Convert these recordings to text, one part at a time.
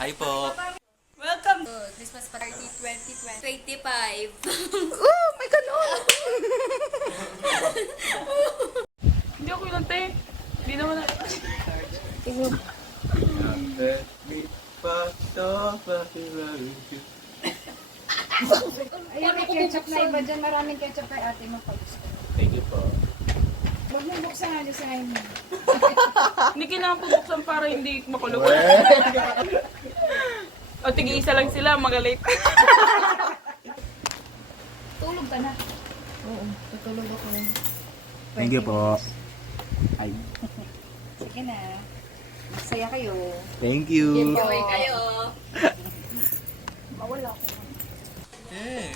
Hi po. Welcome to Christmas Party 2025. Oh, may ganon! Hindi ako yun, te. Hindi naman na. Ayun, may ketchup na iba dyan. Maraming ketchup kay ate mo pag gusto. Thank you po. Huwag mo buksan nga design mo. Hindi kailangan pabuksan para hindi makulog. O, tig-isa lang sila, magalit. Tulog ka na. Oo, tutulog ako. Thank you po. Ay. Sige na. Masaya kayo. Thank you. Enjoy kayo. Mawala ako. Eh.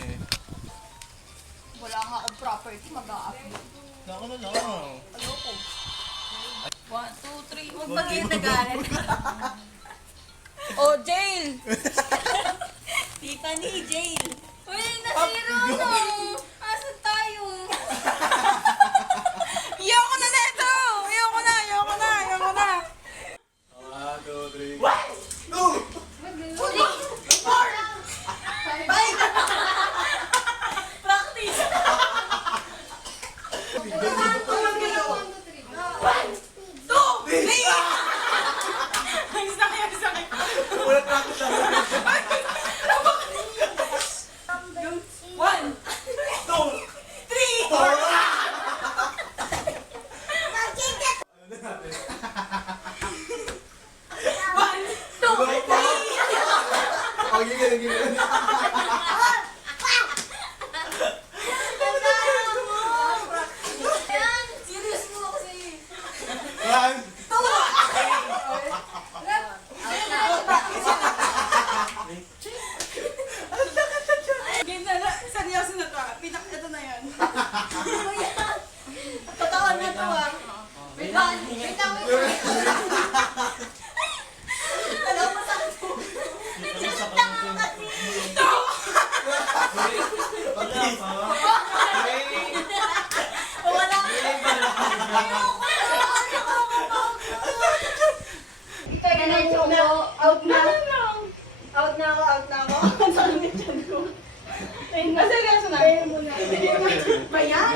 Wala nga akong property, mag-a-upload. Nako na lang. Ayoko. 1, 2, 3. Huwag ba kayo nagalit? Oh, jail! Tiffany, jail. Uy, nasira mo. Asan tayo? Ayoko na neto! Ayoko na! 1, 2, 3. Practice. Wala practice lang. 1, 2, 3, 4. Oh, gigil. Serious mo kasi. 1. Seryoso na to. Ito na yan. Totoo na to ah. Wait lang. Alam mo sa akin. Wala. Out na. Out na ako. Seryoso na. Bayan!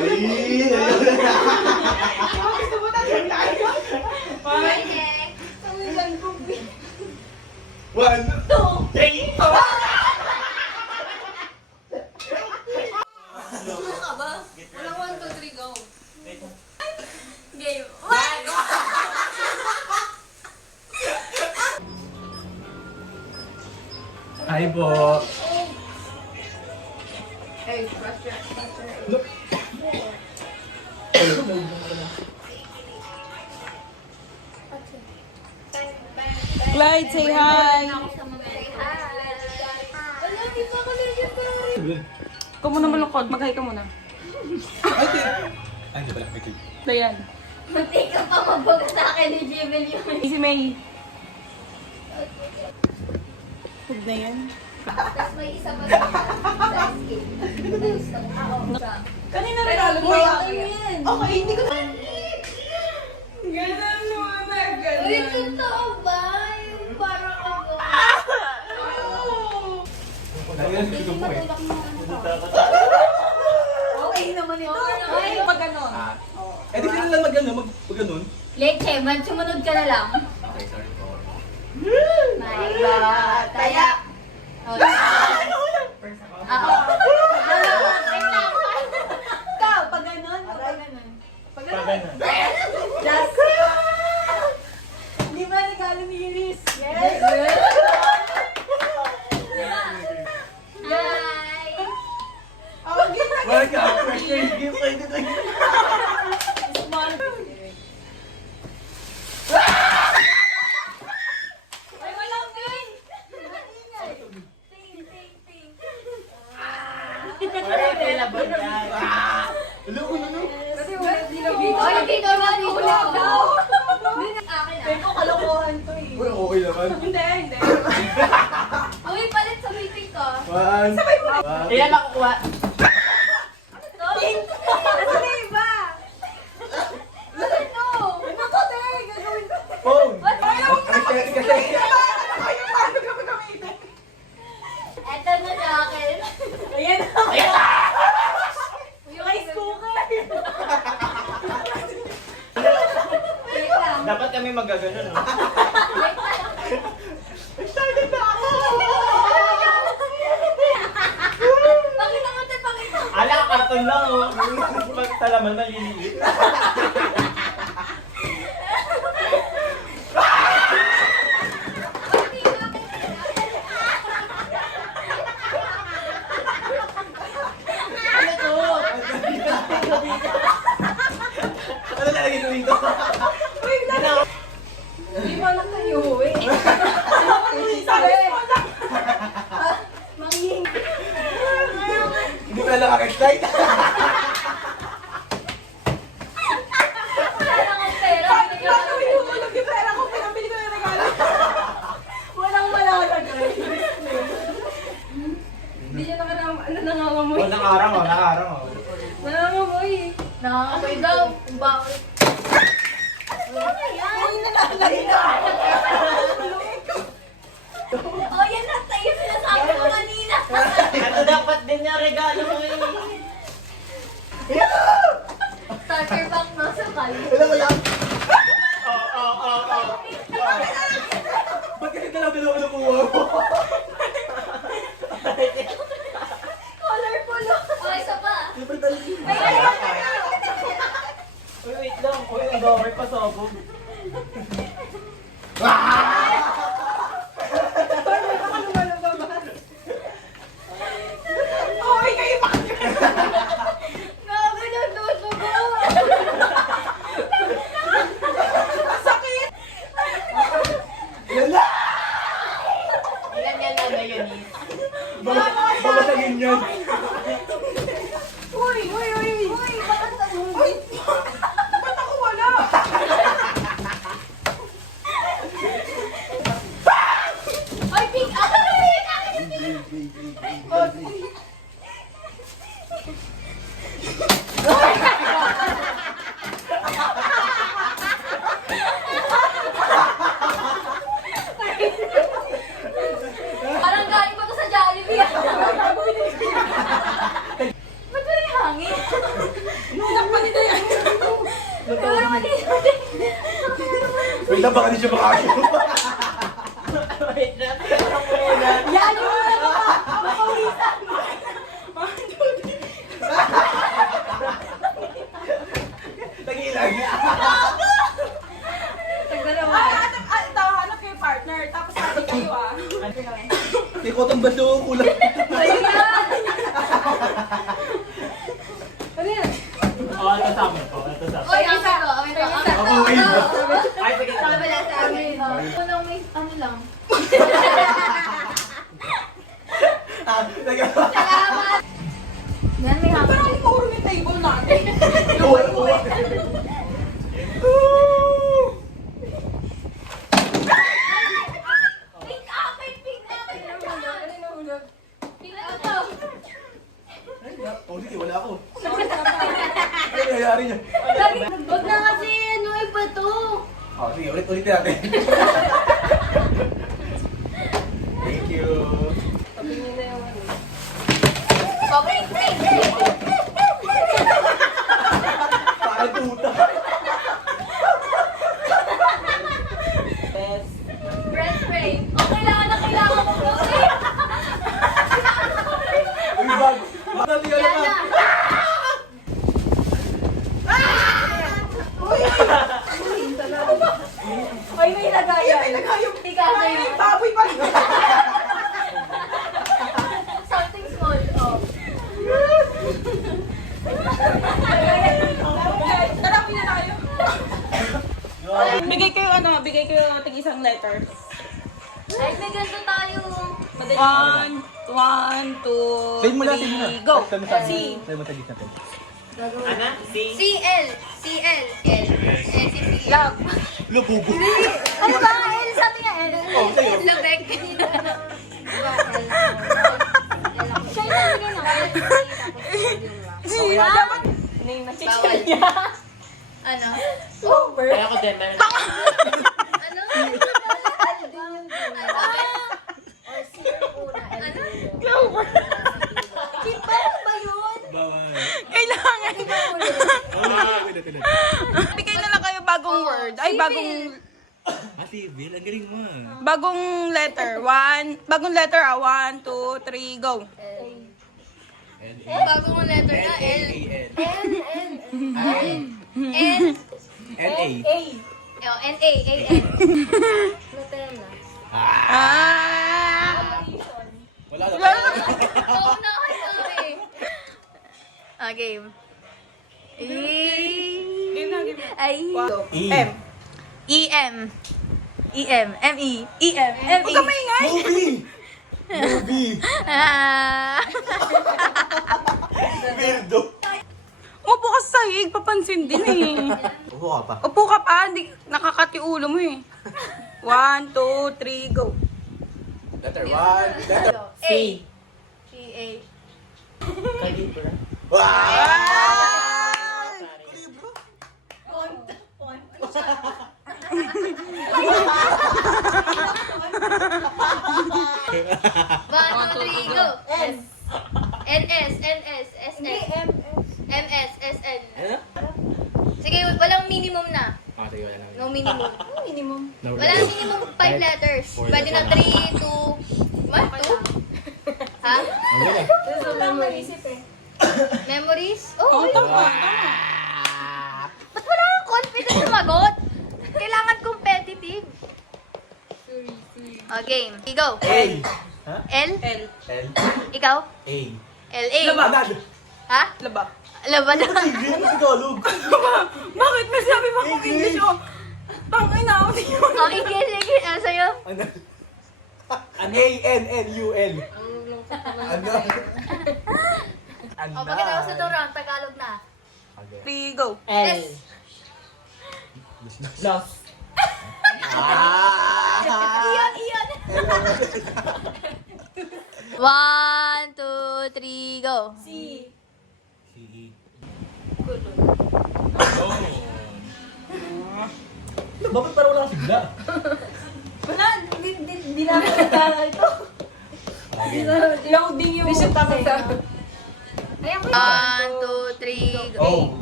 Gusto mo tayo tayo? One. Ano ka ba? Walang 1, 2, 3, go. Game. 1. Hi po. Hey, brush your Clyde, say hi! Ikaw muna malungkot. Mag-hi ka muna. Ay, di pala. Dayan. Munti ka pa mabog sa akin ni Jimel yun. Si May. Huwag na yan. Tapos may isa pa sa escape. Kanina regalo mo. Ano yan? Okay, hindi ko na. Ganun muna, Uy, ganun. totoo ba? Yung parang ako. Hindi matulak mo ano ka. Okay naman ito. Ay, Pag ganon. Eh, di ka na lang mag-ganon. Leche, man, sumunod ka na lang. Okay, sorry po. May bataya. Ako. Wait lang. Ikaw, pag ganon. Pag ganon. Just. Di ba regalo ni Iris? Yes. Hi. Wala ka. Pressure gift. Ay, walang pin. Ting, ting, ting. Ay, dito na dito. Akin ah. Ito kalokohan to eh. Uy, okay naman. Hindi. Uy, palit sa meeting ko. 1. Ilan makukuha? Ito? Ano na iba? Ano? Ano to, te? Gagawin ko. Phone. What? Kasi, magagano, no? Pakita mo, te, pakita. Ala, karton lang, oh. Pag talaman, maliliit. Ano lalagay ko dito? Hindi mo lang kayo eh. Manging. Hindi pala nakaka-excite. Wala akong pera. Paano ihulog yung pera ko? Pinabili ko yung regalo. Walang malalagay. Hindi niya nangangamoy. Oh, nakarang, oh, nakarang, oh. Nangangamoy. Nakakamoy daw. Kung bakit. Ano yan? Uy, nalalay na. Oh, yan na. Tayo sinasabi ko kanina. Ano dapat din yung regalo mo, eh? Starter pack na sa kali. Wala. Oh. Ba't kasi dalawa ng kuha mo? Colorful. Oh, isa pa. Siyempre talaga. Uy, wait lang. Uy, ang gawin pa sabog. Uy, kayo pa. Grabe na tutubo. Sakit. Yan na! Ilan yan na yun, eh? Babasagin yan. Uy, Bakit ano? Uy, ba't ako wala? Ay, pink. Ako na pink. Akin yung pink. Parang galing pa to sa Jollibee. Ba't ba yung hangin? Inunak pa nila yan. Pero naman dito. Wait lang, baka di siya makasyo. Wait lang. Ano muna? Yan yung mga makawisan. Nagilang. Hanap kayo partner. Tapos sabi kayo ah. Tikotong ba doon kulang? Ayun yan. Ano yan? Oh, ito sa amin ko. Ito sa amin. Oy, amin to. Amin to. Ako, wait. Ay, sige. Sabi lang sa amin. Unang may ano lang. Salamat. Yan, may Pero hangin. ang puro yung table natin. Pink akin, pink akin. Ano nahulog? Pink ako. Oh, sige, wala ako. Ano nangyayari niya? Huwag na kasi ano iba to. Oh, sige, ulit natin. Thank you. Sabi niyo na yung ano. Oh, pink, pink. Parang tuta. Best. Breath spray. Oh, kailangan mo to. Uy, bag. Bag natin Yan na. na. Ay, may lagayan. May lagayan. Ikaw na Ay, yun. baboy pa rin. Something small. Oh. Tarapin na tayo. Bigay kayo tig-isang letter. Ay, may ganito tayo. One, two, Save mo lang, save mo three, lang. go! C. C. Save mo sa gitna to. Ana? Si? CL. CL. L. NCT. Love. Lububo. Ano ba? L. Sabi nga L. Oh, sa'yo. Labek. Diba L? Siya yung nabigyan ng L. Dapat name na Bawal. niya. Ano? Over. Kaya ko din. meron. Ano? Or C yung una. Ano? Clover. Kipa ba yun? Bawal. Kailangan. Oh, pinag. Bigay na lang kayo bagong word. Ay, bagong Civil, ang galing mo. Bagong letter. Bagong letter 1, 2, 3, go. Bagong letter na, L. N. N-A. Oh, N-A. A-N. Nutella. Ah! Wala na. Oo na kayo eh. Game. Game na, game na. Ay. E. M. E-M. E-M. M-E. E-M. M-E. Huwag ka maingay. Movie. Ah. Weirdo. Umupo ka sa sahig, papansin din eh. Upo ka pa. Upo ka pa, hindi nakakati ulo mo eh. 1, 2, 3, go. Letter 1. Letter. A. C-A. Wow! One, two, three, go. S. N-S. N-S. S-N. M-S. S-N. Sige, walang minimum na. Sige, wala namin. No minimum. Minimum. Walang minimum 5 letters. Pwede na 3, 2, 1, 2? Ha? Ang galing. Gusto lang mag-isip eh. Memories? Oo, Oh, tama. ba't wala kang confidence sumagot? Kailangan competitive. Okay, go. A. L? L. L. Ikaw? A. L-A. Laba. Anad. Ha? Laba. Laban na. Hindi mo Tagalog. Bakit? May sabi mo kung English oh. Tangay na ako niyo. Oh, English. Ano sa'yo? Anad. A-N-N-U-L. Anad. O, pagkatapos sa round, Tagalog na. 3, go. S. Lost. Iyan, iyan. 1, 2, 3, go. C. C-E. Bakit parang wala kang sigla? Wala, di namin natala ito. Loading yung Bishop tapos sa... Ayan ko 1, 2, 3, go. O.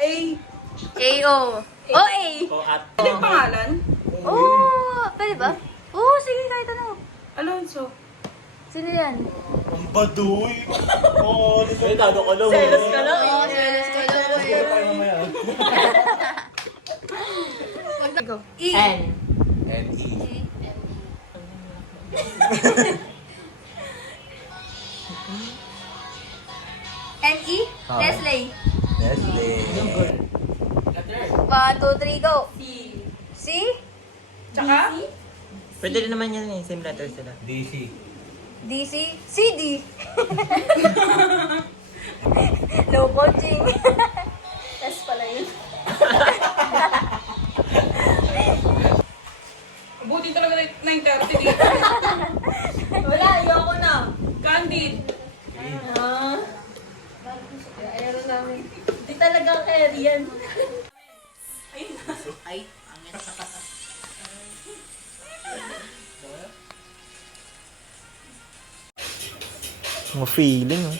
A. A-O. O-A. O at. Ano yung pangalan? Oh, pwede ba? Oo, sige, kahit ano. Alonso. Sino yan? Ang baduy. Oh, ay, tado ko lang. Selos ka lang. Oo, serious ko lang. Kaya tayo mamaya. Go. E. N-E. N-E? Ah. Nestle. Nestle. 1, 2, 3, go. C. Tsaka? Pwede rin naman yan eh. Same letter sila. DC. DC. CD. No coaching. S pala yun. Buti talaga na 9:30 dito. Wala, ayoko na. Candid. Ayaw na namin. Di talaga carry yan. Mga feeling oh.